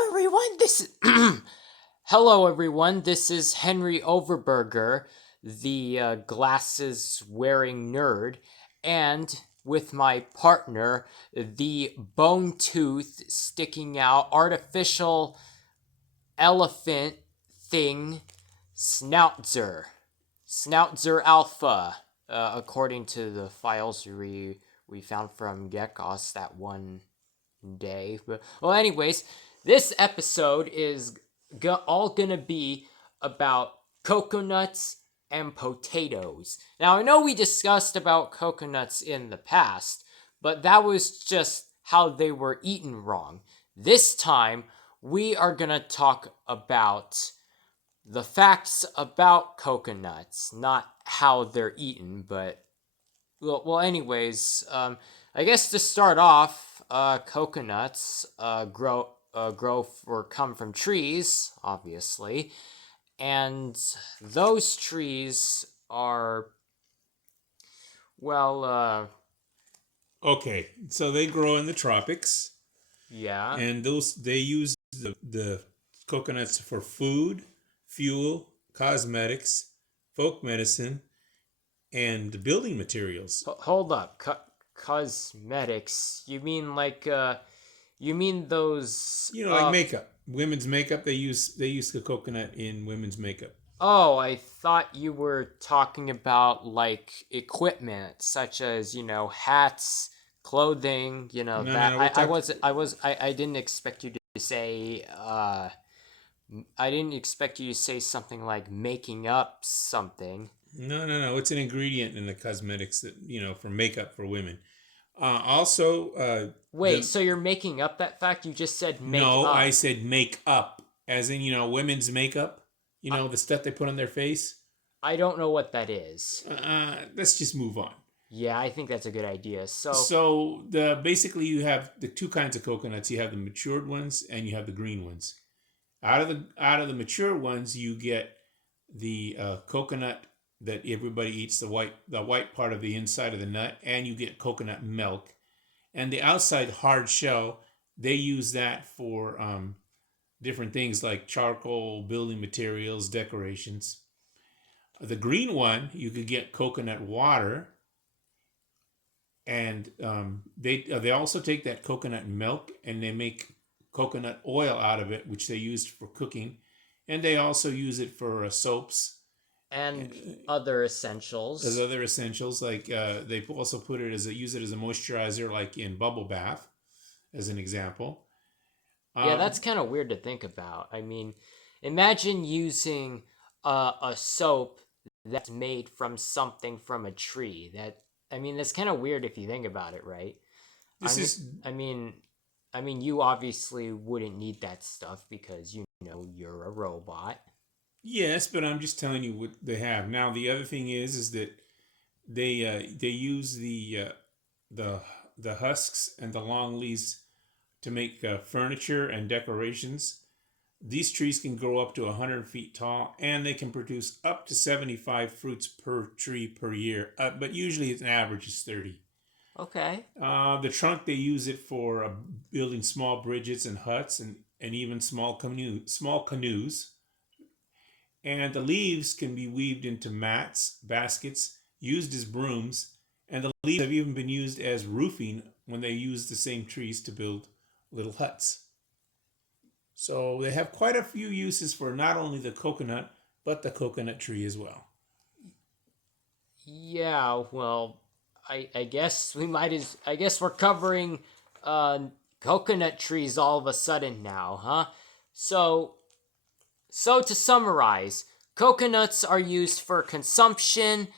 everyone. Hello, everyone. This is Henry Overburger, the glasses-wearing nerd, and with my partner, the bone tooth sticking out artificial elephant thing, Snoutzer. Snoutzer Alpha, according to the files we found from Geckos that one day. But, well, anyways, this episode is all gonna be about coconuts and potatoes. Now, I know we discussed about coconuts in the past, but that was just how they were eaten wrong. This time, we are gonna talk about the facts about coconuts, not how they're eaten, but anyways, I guess to start off, coconuts grow or come from trees, obviously, and those trees are well, Okay, so they grow in the tropics, yeah. and those they use the coconuts for food, fuel, cosmetics, folk medicine, and building materials. Hold up, cosmetics. You mean like you mean those Like makeup, women's makeup. They use the coconut in women's makeup. Oh, I thought you were talking about like equipment such as, hats, clothing, No, no, that no. We're talking. I didn't expect you to say I didn't expect you to say something like making up something. No, no, no. It's an ingredient in the cosmetics that for makeup for women. Also, Wait, the so you're making up that fact? You just said make no, I up. said make up, as in women's makeup. I, The stuff they put on their face. I don't know what that is. Let's just move on. Yeah, I think that's a good idea. So, So the basically you have the two kinds of coconuts. You have the matured ones and you have the green ones. Out of the mature ones, you get the coconut that everybody eats, the white part of the inside of the nut, and you get coconut milk. And the outside hard shell, they use that for different things like charcoal, building materials, decorations. The green one, you could get coconut water, and they also take that coconut milk and they make coconut oil out of it, which they use for cooking, and they also use it for soaps and as other essentials. other essentials. Like they also use it as a moisturizer, like in bubble bath, as an example. Yeah, Um, that's kind of weird to think about. I mean, imagine using a soap that's made from something from a tree. I mean, that's kind of weird if you think about it, right? I this mean, is I mean, you obviously wouldn't need that stuff because you're a robot. Yes, but I'm just telling you what they have. Now the other thing is that they use the the husks and the long leaves to make furniture and decorations. These trees can grow up to 100 feet tall, and they can produce up to 75 fruits per tree per year. But usually, its average is 30. Okay. The trunk, they use it for building small bridges and huts, and even small canoes. And the leaves can be weaved into mats, baskets, used as brooms, and the leaves have even been used as roofing when they use the same trees to build little huts. So they have quite a few uses for not only the coconut, but the coconut tree as well. Yeah, well, I guess I guess we're covering uh coconut trees all of a sudden now, huh? So to summarize, coconuts are used for consumption,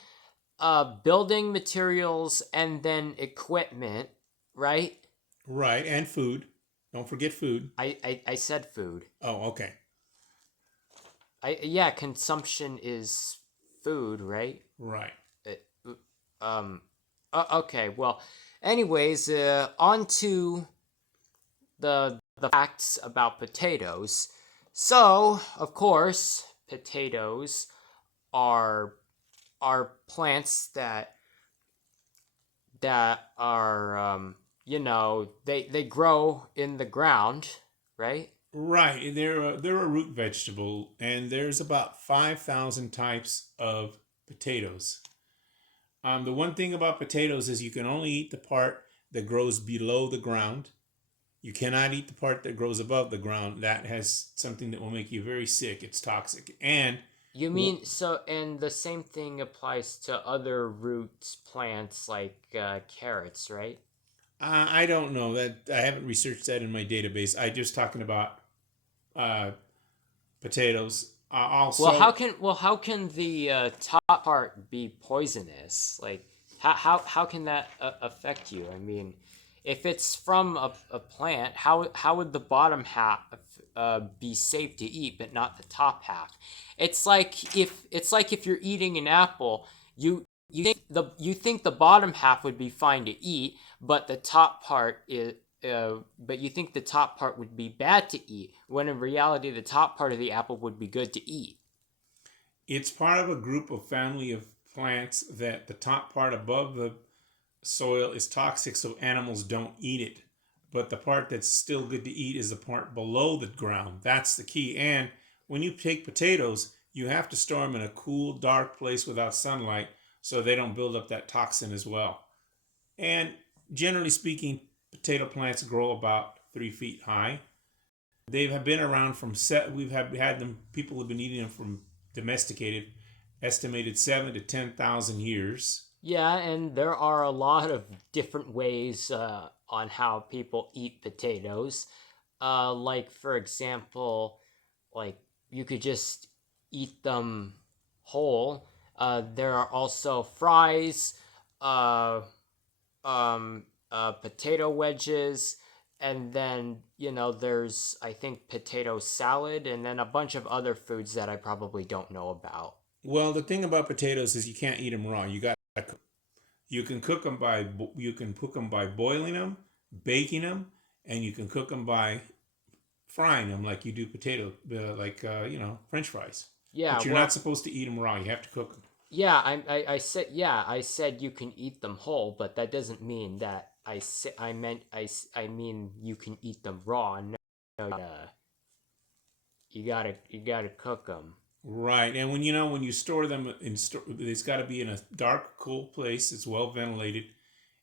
building materials, and then equipment, right? Right, and food. Don't forget food. I said food. Oh, okay. Yeah, consumption is food, right? Right. Um, okay, well, anyways, on to the facts about potatoes. So, of course, potatoes are plants that are they grow in the ground, right? Right. They're a root vegetable, and there's about 5,000 types of potatoes. The one thing about potatoes is you can only eat the part that grows below the ground. You cannot eat the part that grows above the ground. That has something that will make you very sick. It's toxic. And You mean so, and the same thing applies to other root plants like carrots, right? I don't know that I haven't researched that in my database. I just talking about uh, potatoes. Also, How can the top part be poisonous? Like how can that affect you? I mean, if it's from a plant, how would the bottom half be safe to eat, but not the top half? It's like if you're eating an apple, you think the bottom half would be fine to eat, but the top part is but you think the top part would be bad to eat, when in reality the top part of the apple would be good to eat. it's part of a group of family of plants that the top part above the soil is toxic, so animals don't eat it. But the part that's still good to eat is the part below the ground. That's the key. And when you take potatoes, you have to store them in a cool, dark place without sunlight so they don't build up that toxin as well. And generally speaking, potato plants grow about 3 feet high. They have been around from we've had them. People have been eating them from domesticated, estimated 7 to 10,000 years. Yeah, and there are a lot of different ways on how people eat potatoes. Like for example, like you could just eat them whole. There are also fries, uh, potato wedges, and then there's, I think, potato salad, and then a bunch of other foods that I probably don't know about. Well, the thing about potatoes is you can't eat them raw. You can cook them by boiling them, baking them, and you can cook them by frying them like you do potato, French fries. Yeah, But you're not well, supposed to eat them raw. You have to cook them. yeah, I said you can eat them whole, but that doesn't mean that I mean you can eat them raw. No, you gotta cook them. Right, and when you store them it's got to be in a dark, cool place. It's well ventilated,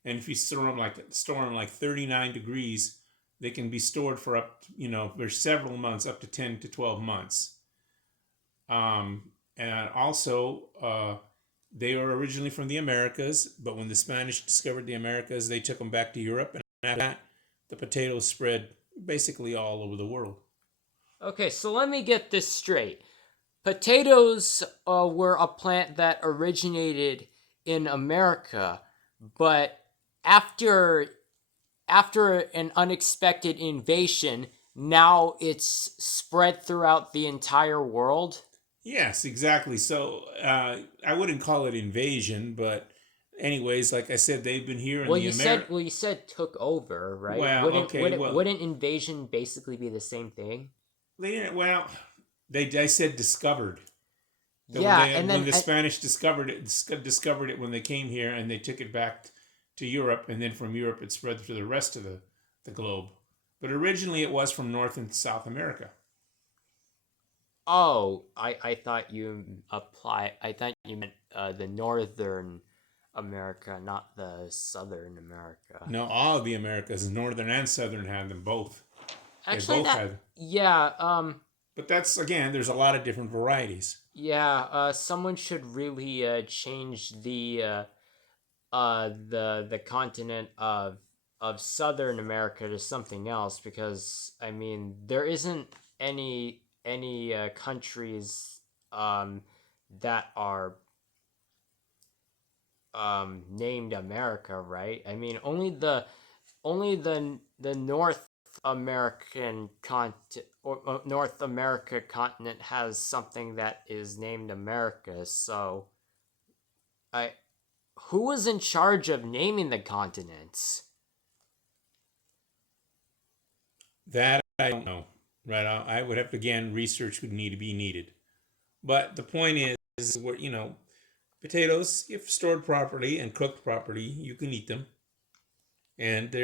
and if you store them like 39 degrees, they can be stored for for several months, up to 10 to 12 months. And also, they were originally from the Americas, but when the Spanish discovered the Americas, they took them back to Europe, and after that, the potatoes spread basically all over the world. Okay, so let me get this straight. Potatoes were a plant that originated in America, but after an unexpected invasion, now it's spread throughout the entire world. Yes, exactly. So I wouldn't call it invasion, but anyways, like I said, they've been here in the You said took over, right? Well, okay, well, Wouldn't invasion basically be the same thing? they didn't. Well, I said discovered that Yeah, and when then the Spanish discovered it when they came here, and they took it back to Europe, and then from Europe it spread to the rest of the globe. But originally it was from North and South America. oh, I thought I thought you meant the northern America, not the southern America. No, all of the Americas, Northern and Southern, had them both. They Actually, both had, yeah, but that's again, there's a lot of different varieties. yeah, someone should really change the continent of Southern America to something else, because I mean there isn't any countries that are named America, right? I mean only the North America continent has something that is named America. So I who was in charge of naming the continents? That I don't know. Right, I would have to, again, research would need to be needed. But the point is, where potatoes, if stored properly and cooked properly, you can eat them, and they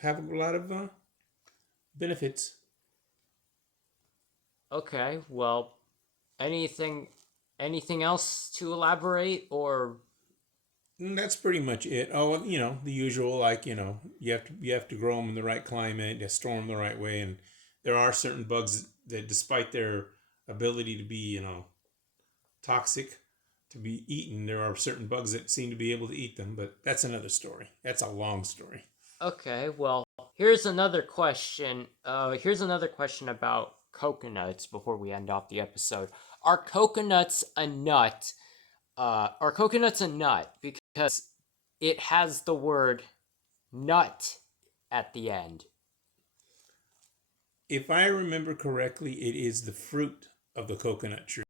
have a lot of benefits. Okay, well, anything anything else to elaborate or That's pretty much it. Oh, well, the usual, like, you have to grow them in the right climate, you store them the right way, and there are certain bugs that, despite their ability to be, toxic to be eaten, there are certain bugs that seem to be able to eat them. But that's another story. That's a long story. okay, well, here's another question. Here's another question about coconuts before we end off the episode. Are coconuts a nut? Are coconuts a nut because it has the word nut at the end? If I remember correctly, it is the fruit of the coconut tree.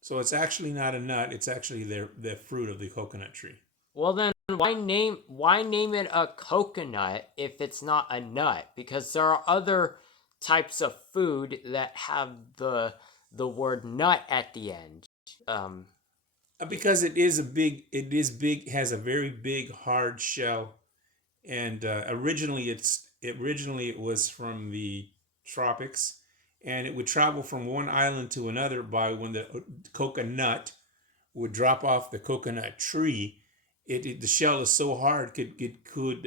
So it's actually not a nut. It's actually the fruit of the coconut tree. Well then why name it a coconut if it's not a nut? Because there are other types of food that have the word nut at the end. Um Because it is big, has a very big hard shell, and originally it was from the tropics, and it would travel from one island to another by when the coconut would drop off the coconut tree. The shell is so hard could float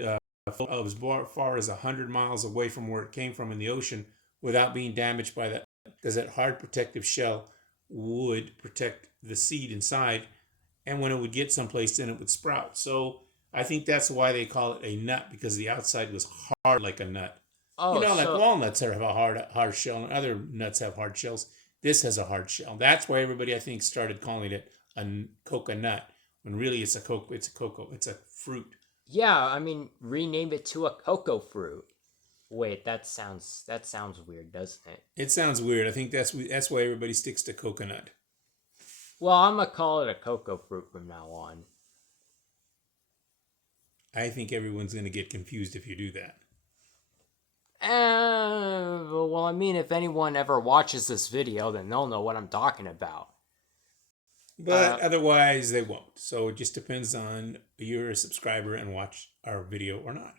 as far as 100 miles away from where it came from in the ocean without being damaged by that, because that hard protective shell would protect the seed inside, and when it would get someplace, then it would sprout. So I think that's why they call it a nut, because the outside was hard like a nut. oh, Like so walnuts have a hard shell, and other nuts have hard shells. This has a hard shell. That's why everybody, I think, started calling it a coconut, when really it's a cocoa. It's a cocoa. It's a fruit. yeah, I mean rename it to a cocoa fruit. Wait, that sounds weird, doesn't it? It sounds weird. I think that's why everybody sticks to coconut. Well, I'm gonna call it a cocoa fruit from now on. I think everyone's going to get confused if you do that. Well, I mean, if anyone ever watches this video, then they'll know what I'm talking about. Uh, But otherwise, they won't. So it just depends on you're a subscriber and watch our video or not.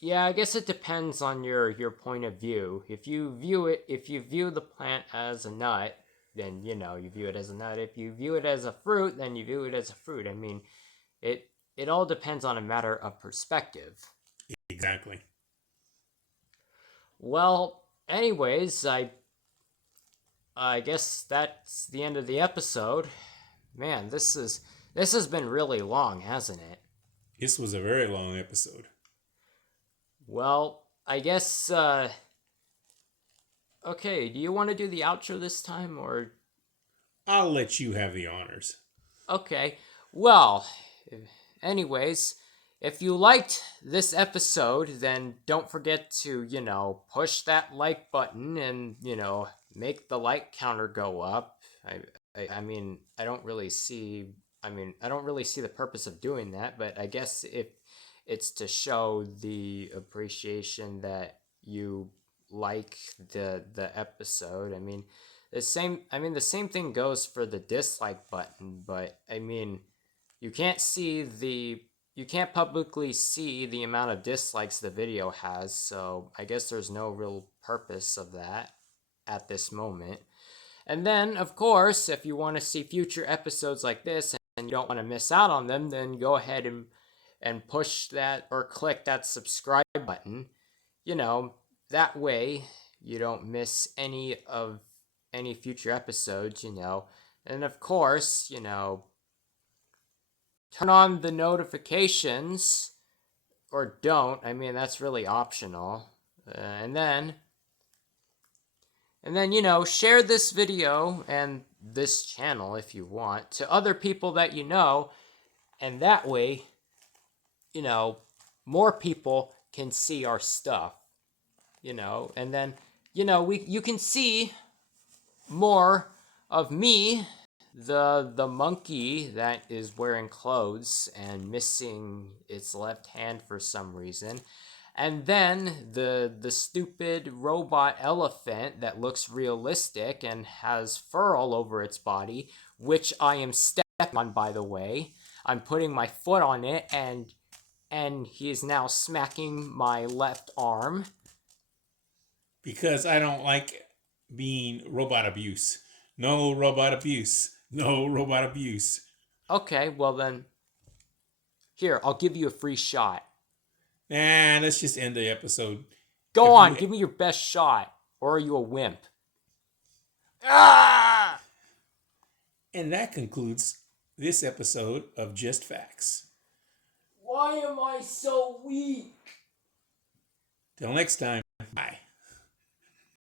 yeah, I guess it depends on your point of view. If you view the plant as a nut, then you view it as a nut. If you view it as a fruit, then you view it as a fruit. I mean, it it all depends on a matter of perspective. Exactly. Well, anyways, I guess that's the end of the episode. Man, this has been really long, hasn't it? This was a very long episode. Well, I guess okay, do you want to do the outro this time or I'll let you have the honors. okay. Well, anyways, if you liked this episode, then don't forget to, push that like button and, make the like counter go up. I mean, I don't really see the purpose of doing that, but I guess if it's to show the appreciation that you like the episode. The same thing goes for the dislike button, but I mean, you can't see the you can't publicly see the amount of dislikes the video has, so I guess there's no real purpose of that at this moment. And then, of course, if you want to see future episodes like this and you don't want to miss out on them, then go ahead and push that or click that subscribe button. That way you don't miss any future episodes. And of course, turn on the notifications or don't. I mean, that's really optional. And then share this video and this channel if you want to other people that you know, and that way, you know, more people can see our stuff, and then, you can see more of me, the monkey that is wearing clothes and missing its left hand for some reason, and then the stupid robot elephant that looks realistic and has fur all over its body, which I am stepping on, by the way. I'm putting my foot on it, and he is now smacking my left arm. Because I don't like being robot abuse. No robot abuse. No robot abuse. Okay, well then, here, I'll give you a free shot. Nah, let's just end the episode. Go If on, you give me your best shot. Or are you a wimp? Ah! And that concludes this episode of Just Facts. Why am I so weak? Till next time, bye.